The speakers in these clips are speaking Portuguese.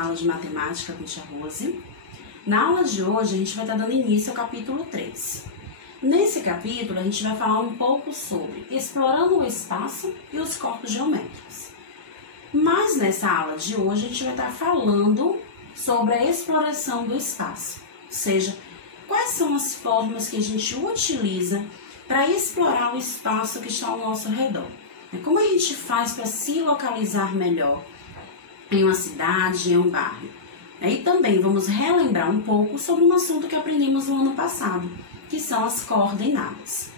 a aula de matemática com Tia Rose. Na aula de hoje, a gente vai estar dando início ao capítulo 3. Nesse capítulo, a gente vai falar um pouco sobre explorando o espaço e os corpos geométricos. Mas nessa aula de hoje, a gente vai estar falando sobre a exploração do espaço. Ou seja, quais são as formas que a gente utiliza para explorar o espaço que está ao nosso redor. Como a gente faz para se localizar melhor em uma cidade, em um bairro. E também vamos relembrar um pouco sobre um assunto que aprendemos no ano passado, que são as coordenadas.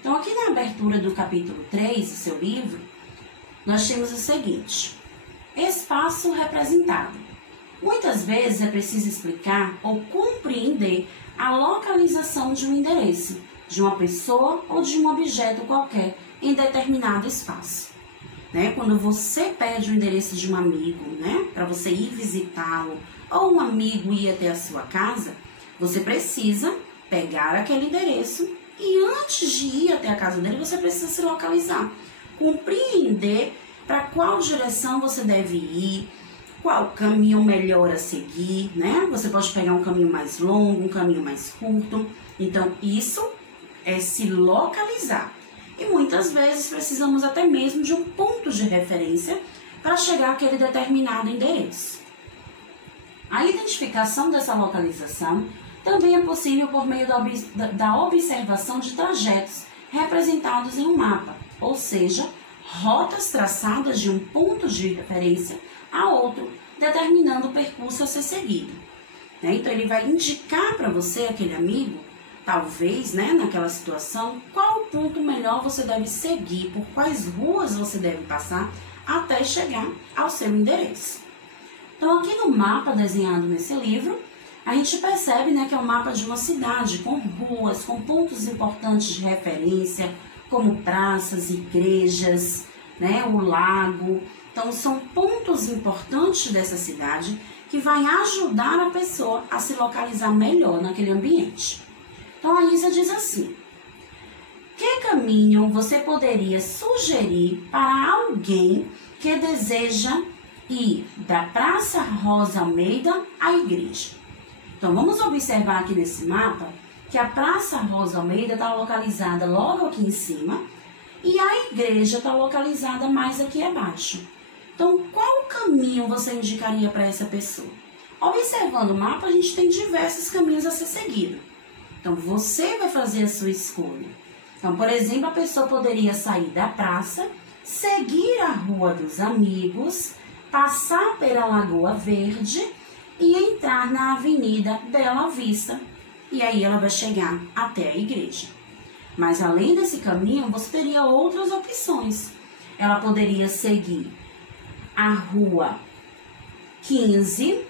Então, aqui na abertura do capítulo 3 do seu livro, nós temos o seguinte: espaço representado. Muitas vezes é preciso explicar ou compreender a localização de um endereço, de uma pessoa ou de um objeto qualquer em determinado espaço. Quando você pede o endereço de um amigo, para você ir visitá-lo, ou um amigo ir até a sua casa, você precisa pegar aquele endereço e antes de ir até a casa dele, você precisa se localizar, compreender para qual direção você deve ir, qual caminho melhor a seguir, Você pode pegar um caminho mais longo, um caminho mais curto. Então, isso é se localizar. E muitas vezes precisamos até mesmo de um ponto de referência para chegar àquele determinado endereço. A identificação dessa localização também é possível por meio da observação de trajetos representados em um mapa, ou seja, rotas traçadas de um ponto de referência a outro, determinando o percurso a ser seguido. Então, ele vai indicar para você, aquele amigo, talvez, naquela situação, qual o ponto melhor você deve seguir, por quais ruas você deve passar até chegar ao seu endereço. Então, aqui no mapa desenhado nesse livro, a gente percebe que é um mapa de uma cidade, com ruas, com pontos importantes de referência, como praças, igrejas, o lago. Então, são pontos importantes dessa cidade que vai ajudar a pessoa a se localizar melhor naquele ambiente. Então, a Isa diz assim: que caminho você poderia sugerir para alguém que deseja ir da Praça Rosa Almeida à igreja? Então, vamos observar aqui nesse mapa que a Praça Rosa Almeida está localizada logo aqui em cima e a igreja está localizada mais aqui abaixo. Então, qual caminho você indicaria para essa pessoa? Observando o mapa, a gente tem diversos caminhos a ser seguido. Então, você vai fazer a sua escolha. Então, por exemplo, a pessoa poderia sair da praça, seguir a Rua dos Amigos, passar pela Lagoa Verde e entrar na Avenida Bela Vista. E aí ela vai chegar até a igreja. Mas, além desse caminho, você teria outras opções. Ela poderia seguir a Rua 15,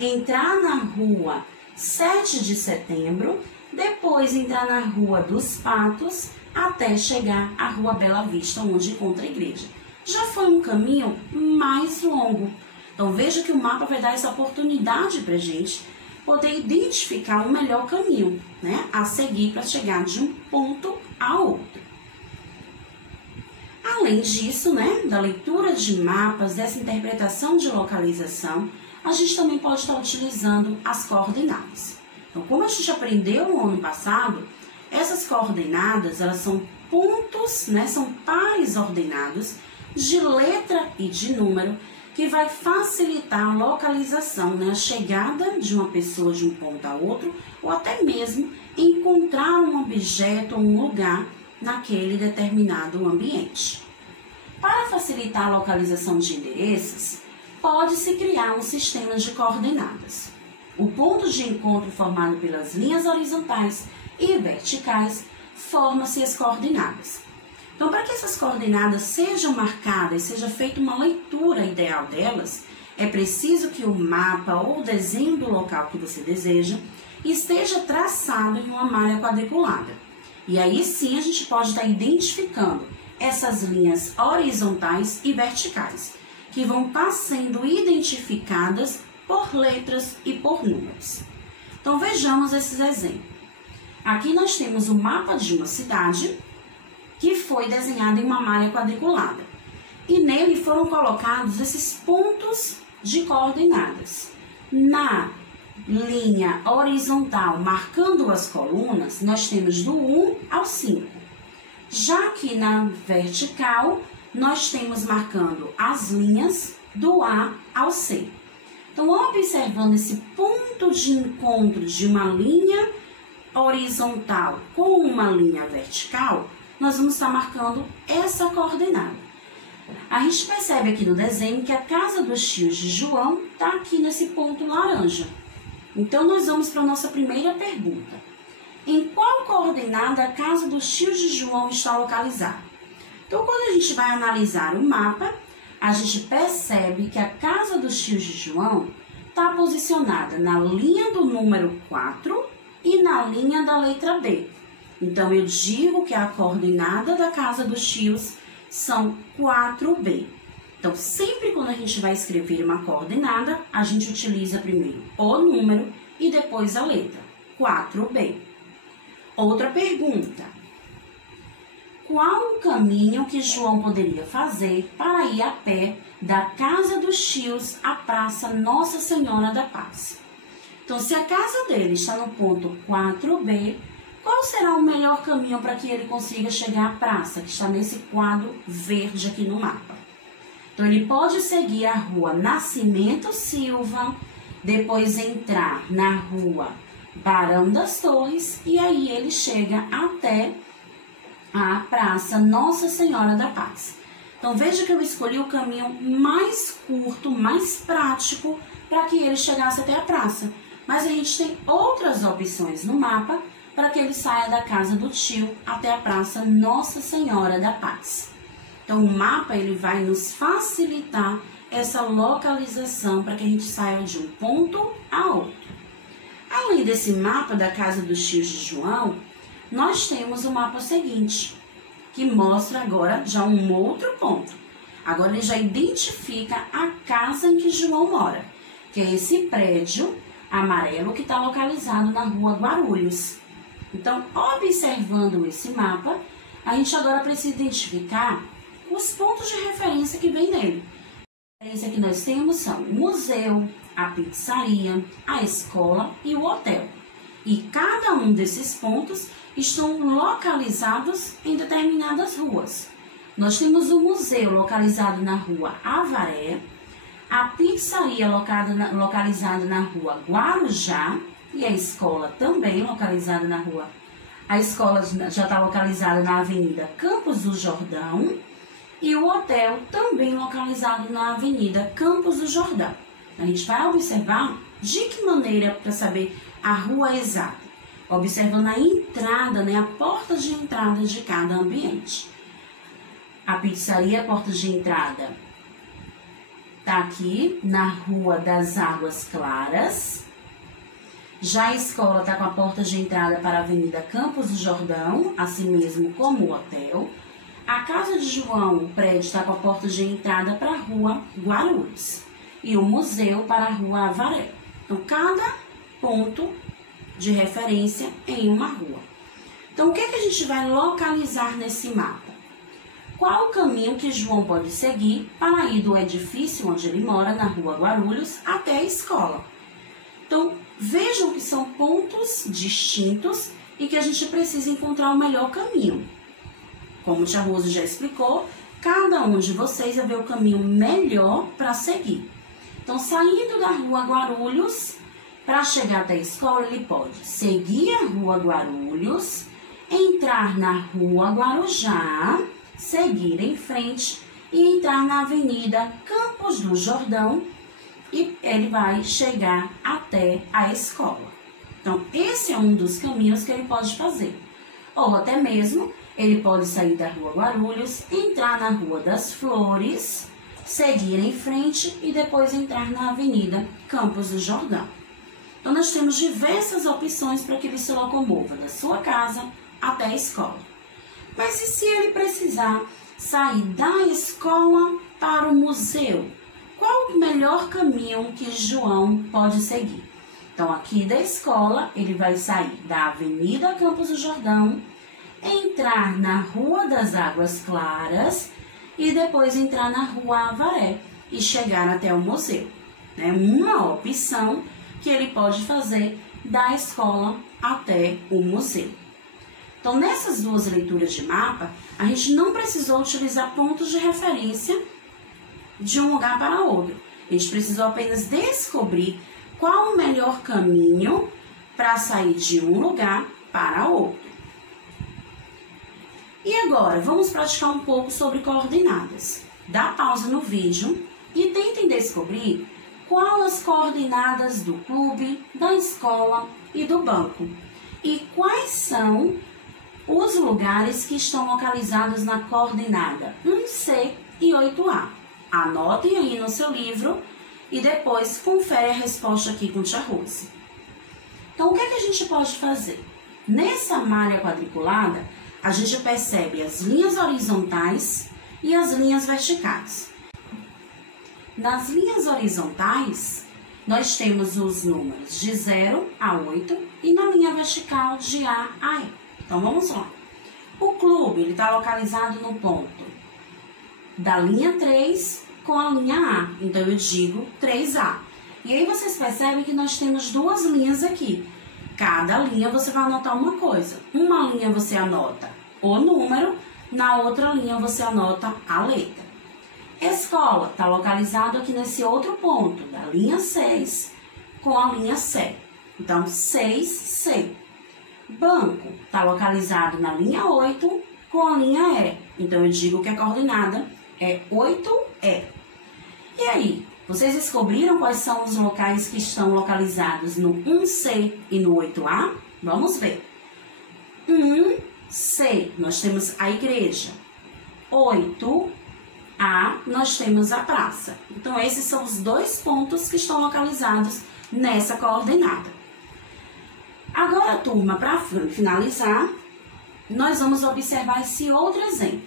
entrar na Rua 7 de Setembro, depois entrar na Rua dos Patos, até chegar à Rua Bela Vista, onde encontra a igreja. Já foi um caminho mais longo. Então, veja que o mapa vai dar essa oportunidade para a gente poder identificar um melhor caminho, a seguir para chegar de um ponto a outro. Além disso, da leitura de mapas, dessa interpretação de localização, a gente também pode estar utilizando as coordenadas. Então, como a gente aprendeu no ano passado, essas coordenadas, elas são pontos, são pares ordenados de letra e de número, que vai facilitar a localização, a chegada de uma pessoa de um ponto a outro, ou até mesmo encontrar um objeto ou um lugar naquele determinado ambiente. Para facilitar a localização de endereços, pode-se criar um sistema de coordenadas. O ponto de encontro formado pelas linhas horizontais e verticais forma-se as coordenadas. Então, para que essas coordenadas sejam marcadas, seja feita uma leitura ideal delas, é preciso que o mapa ou o desenho do local que você deseja esteja traçado em uma malha quadriculada. E aí sim a gente pode estar identificando essas linhas horizontais e verticais, que vão estar sendo identificadas por letras e por números. Então, vejamos esses exemplos. Aqui nós temos o mapa de uma cidade que foi desenhado em uma malha quadriculada. E nele foram colocados esses pontos de coordenadas. Na linha horizontal, marcando as colunas, nós temos do 1 ao 5. Já que na vertical, nós temos marcando as linhas do A ao C. Então, observando esse ponto de encontro de uma linha horizontal com uma linha vertical, nós vamos estar marcando essa coordenada. A gente percebe aqui no desenho que a casa dos tios de João está aqui nesse ponto laranja. Então, nós vamos para a nossa primeira pergunta. Em qual coordenada a casa dos tios de João está localizada? Então, quando a gente vai analisar o mapa, a gente percebe que a casa dos tios de João está posicionada na linha do número 4 e na linha da letra B. Então, eu digo que a coordenada da casa dos tios são 4B. Então, sempre quando a gente vai escrever uma coordenada, a gente utiliza primeiro o número e depois a letra, 4B. Outra pergunta. Qual o caminho que João poderia fazer para ir a pé da casa dos tios à Praça Nossa Senhora da Paz? Então, se a casa dele está no ponto 4B, qual será o melhor caminho para que ele consiga chegar à praça, que está nesse quadro verde aqui no mapa? Então, ele pode seguir a rua Nascimento Silva, depois entrar na rua Barão das Torres e aí ele chega até a Praça Nossa Senhora da Paz. Então, veja que eu escolhi o caminho mais curto, mais prático, para que ele chegasse até a praça. Mas a gente tem outras opções no mapa para que ele saia da casa do tio até a Praça Nossa Senhora da Paz. Então, o mapa ele vai nos facilitar essa localização para que a gente saia de um ponto a outro. Além desse mapa da casa dos tios de João, nós temos o mapa seguinte, que mostra agora já um outro ponto. Agora ele já identifica a casa em que João mora, que é esse prédio amarelo que está localizado na rua Guarulhos. Então, observando esse mapa, a gente agora precisa identificar os pontos de referência que vem nele. A referência que nós temos são o museu, a pizzaria, a escola e o hotel. E cada um desses pontos estão localizados em determinadas ruas. Nós temos o museu localizado na rua Avaré, a pizzaria localizada na rua Guarujá e a escola também localizada na rua. A escola já está localizada na Avenida Campos do Jordão e o hotel também localizado na Avenida Campos do Jordão. A gente vai observar de que maneira para saber a rua exata, observando a entrada, a porta de entrada de cada ambiente. A pizzaria, a porta de entrada, está aqui na Rua das Águas Claras. Já a escola está com a porta de entrada para a Avenida Campos do Jordão, assim mesmo como o hotel. A casa de João, o prédio, está com a porta de entrada para a Rua Guarulhos. E o museu para a Rua Avaré. Então, cada ponto de referência em uma rua. Então, o que a gente vai localizar nesse mapa? Qual o caminho que João pode seguir para ir do edifício onde ele mora, na Rua Guarulhos, até a escola? Então, vejam que são pontos distintos e que a gente precisa encontrar o melhor caminho. Como o tia Rose já explicou, cada um de vocês vai ver o caminho melhor para seguir. Então, saindo da Rua Guarulhos, para chegar até a escola, ele pode seguir a Rua Guarulhos, entrar na Rua Guarujá, seguir em frente e entrar na Avenida Campos do Jordão e ele vai chegar até a escola. Então, esse é um dos caminhos que ele pode fazer. Ou até mesmo, ele pode sair da Rua Guarulhos, entrar na Rua das Flores, seguir em frente e depois entrar na Avenida Campos do Jordão. Então, nós temos diversas opções para que ele se locomova da sua casa até a escola. Mas e se ele precisar sair da escola para o museu? Qual o melhor caminho que João pode seguir? Então, aqui da escola, ele vai sair da Avenida Campos do Jordão, entrar na Rua das Águas Claras e depois entrar na Rua Avaré e chegar até o museu. né? Uma opção que ele pode fazer da escola até o museu. Então, nessas duas leituras de mapa, a gente não precisou utilizar pontos de referência de um lugar para outro. A gente precisou apenas descobrir qual o melhor caminho para sair de um lugar para outro. E agora, vamos praticar um pouco sobre coordenadas. Dá pausa no vídeo e tentem descobrir quais as coordenadas do clube, da escola e do banco. E quais são os lugares que estão localizados na coordenada 1C e 8A. Anotem aí no seu livro e depois confere a resposta aqui com Tia Rose. Então, o que é que a gente pode fazer? Nessa malha quadriculada, a gente percebe as linhas horizontais e as linhas verticais. Nas linhas horizontais, nós temos os números de 0 a 8 e na linha vertical de A a E. Então, vamos lá. O clube está localizado no ponto da linha 3 com a linha A. Então, eu digo 3A. E aí, vocês percebem que nós temos duas linhas aqui. Cada linha você vai anotar uma coisa. Uma linha você anota o número, na outra linha você anota a letra. Escola está localizado aqui nesse outro ponto, da linha 6 com a linha C. Então, 6C. Banco está localizado na linha 8 com a linha E. Então, eu digo que a coordenada é 8E. E aí, vocês descobriram quais são os locais que estão localizados no 1C e no 8A? Vamos ver. 1C, nós temos a igreja. 8A, nós temos a praça. Então, esses são os dois pontos que estão localizados nessa coordenada. Agora, turma, para finalizar, nós vamos observar esse outro exemplo.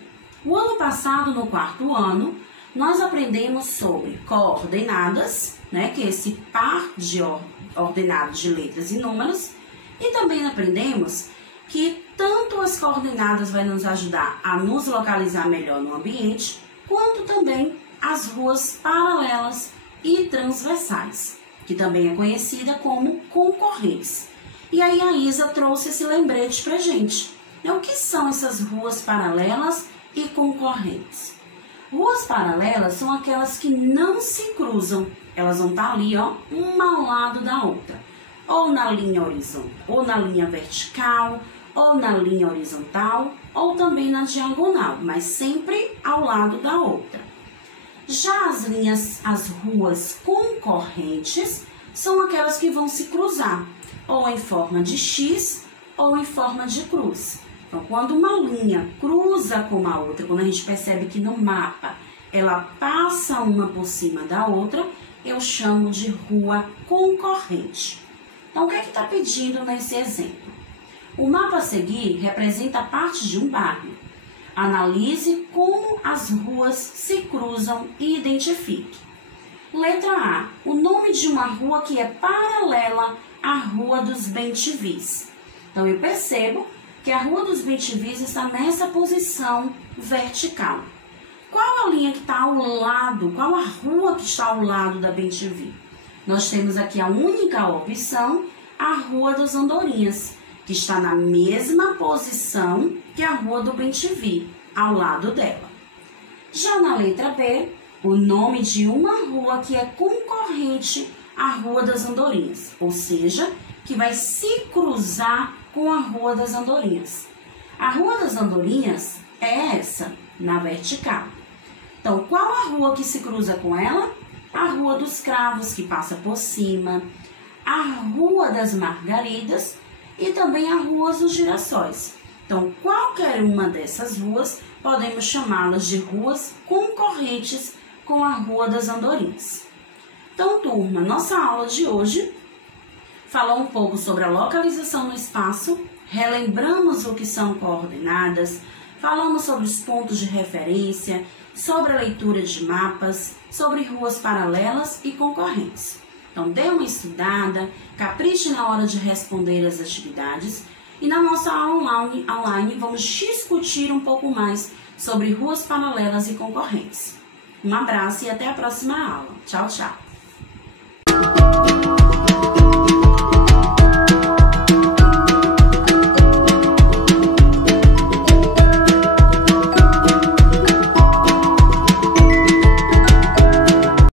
O ano passado, no quarto ano, nós aprendemos sobre coordenadas, né, que é esse par de ordenados de letras e números, e também aprendemos que tanto as coordenadas vão nos ajudar a nos localizar melhor no ambiente, quanto também as ruas paralelas e transversais, que também é conhecida como concorrentes. E aí a Isa trouxe esse lembrete pra gente. O que são essas ruas paralelas e concorrentes? Ruas paralelas são aquelas que não se cruzam. Elas vão estar ali, ó, uma ao lado da outra. Ou na linha horizontal, ou na linha vertical, ou na linha horizontal, ou também na diagonal, mas sempre ao lado da outra. Já as ruas concorrentes são aquelas que vão se cruzar, ou em forma de X, ou em forma de cruz. Então, quando uma linha cruza com uma outra, quando a gente percebe que no mapa ela passa uma por cima da outra, eu chamo de rua concorrente. Então, o que é que está pedindo nesse exemplo? O mapa a seguir representa parte de um bairro. Analise como as ruas se cruzam e identifique. Letra A. O nome de uma rua que é paralela à Rua dos Bentivis. Então, eu percebo que a Rua dos Bentivis está nessa posição vertical. Qual a linha que está ao lado? Qual a rua que está ao lado da Bentivi? Nós temos aqui a única opção, a Rua das Andorinhas, que está na mesma posição que a Rua do Bentivi, ao lado dela. Já na letra B, o nome de uma rua que é concorrente à Rua das Andorinhas, ou seja, que vai se cruzar com a Rua das Andorinhas. A Rua das Andorinhas é essa, na vertical. Então, qual a rua que se cruza com ela? A Rua dos Cravos, que passa por cima, a Rua das Margaridas e também a Rua dos Girassóis. Então, qualquer uma dessas ruas, podemos chamá-las de ruas concorrentes com a Rua das Andorinhas. Então, turma, nossa aula de hoje falou um pouco sobre a localização no espaço, relembramos o que são coordenadas, falamos sobre os pontos de referência, sobre a leitura de mapas, sobre ruas paralelas e concorrentes. Então, dê uma estudada, capriche na hora de responder as atividades e na nossa aula online vamos discutir um pouco mais sobre ruas paralelas e concorrentes. Um abraço e até a próxima aula. Tchau, tchau!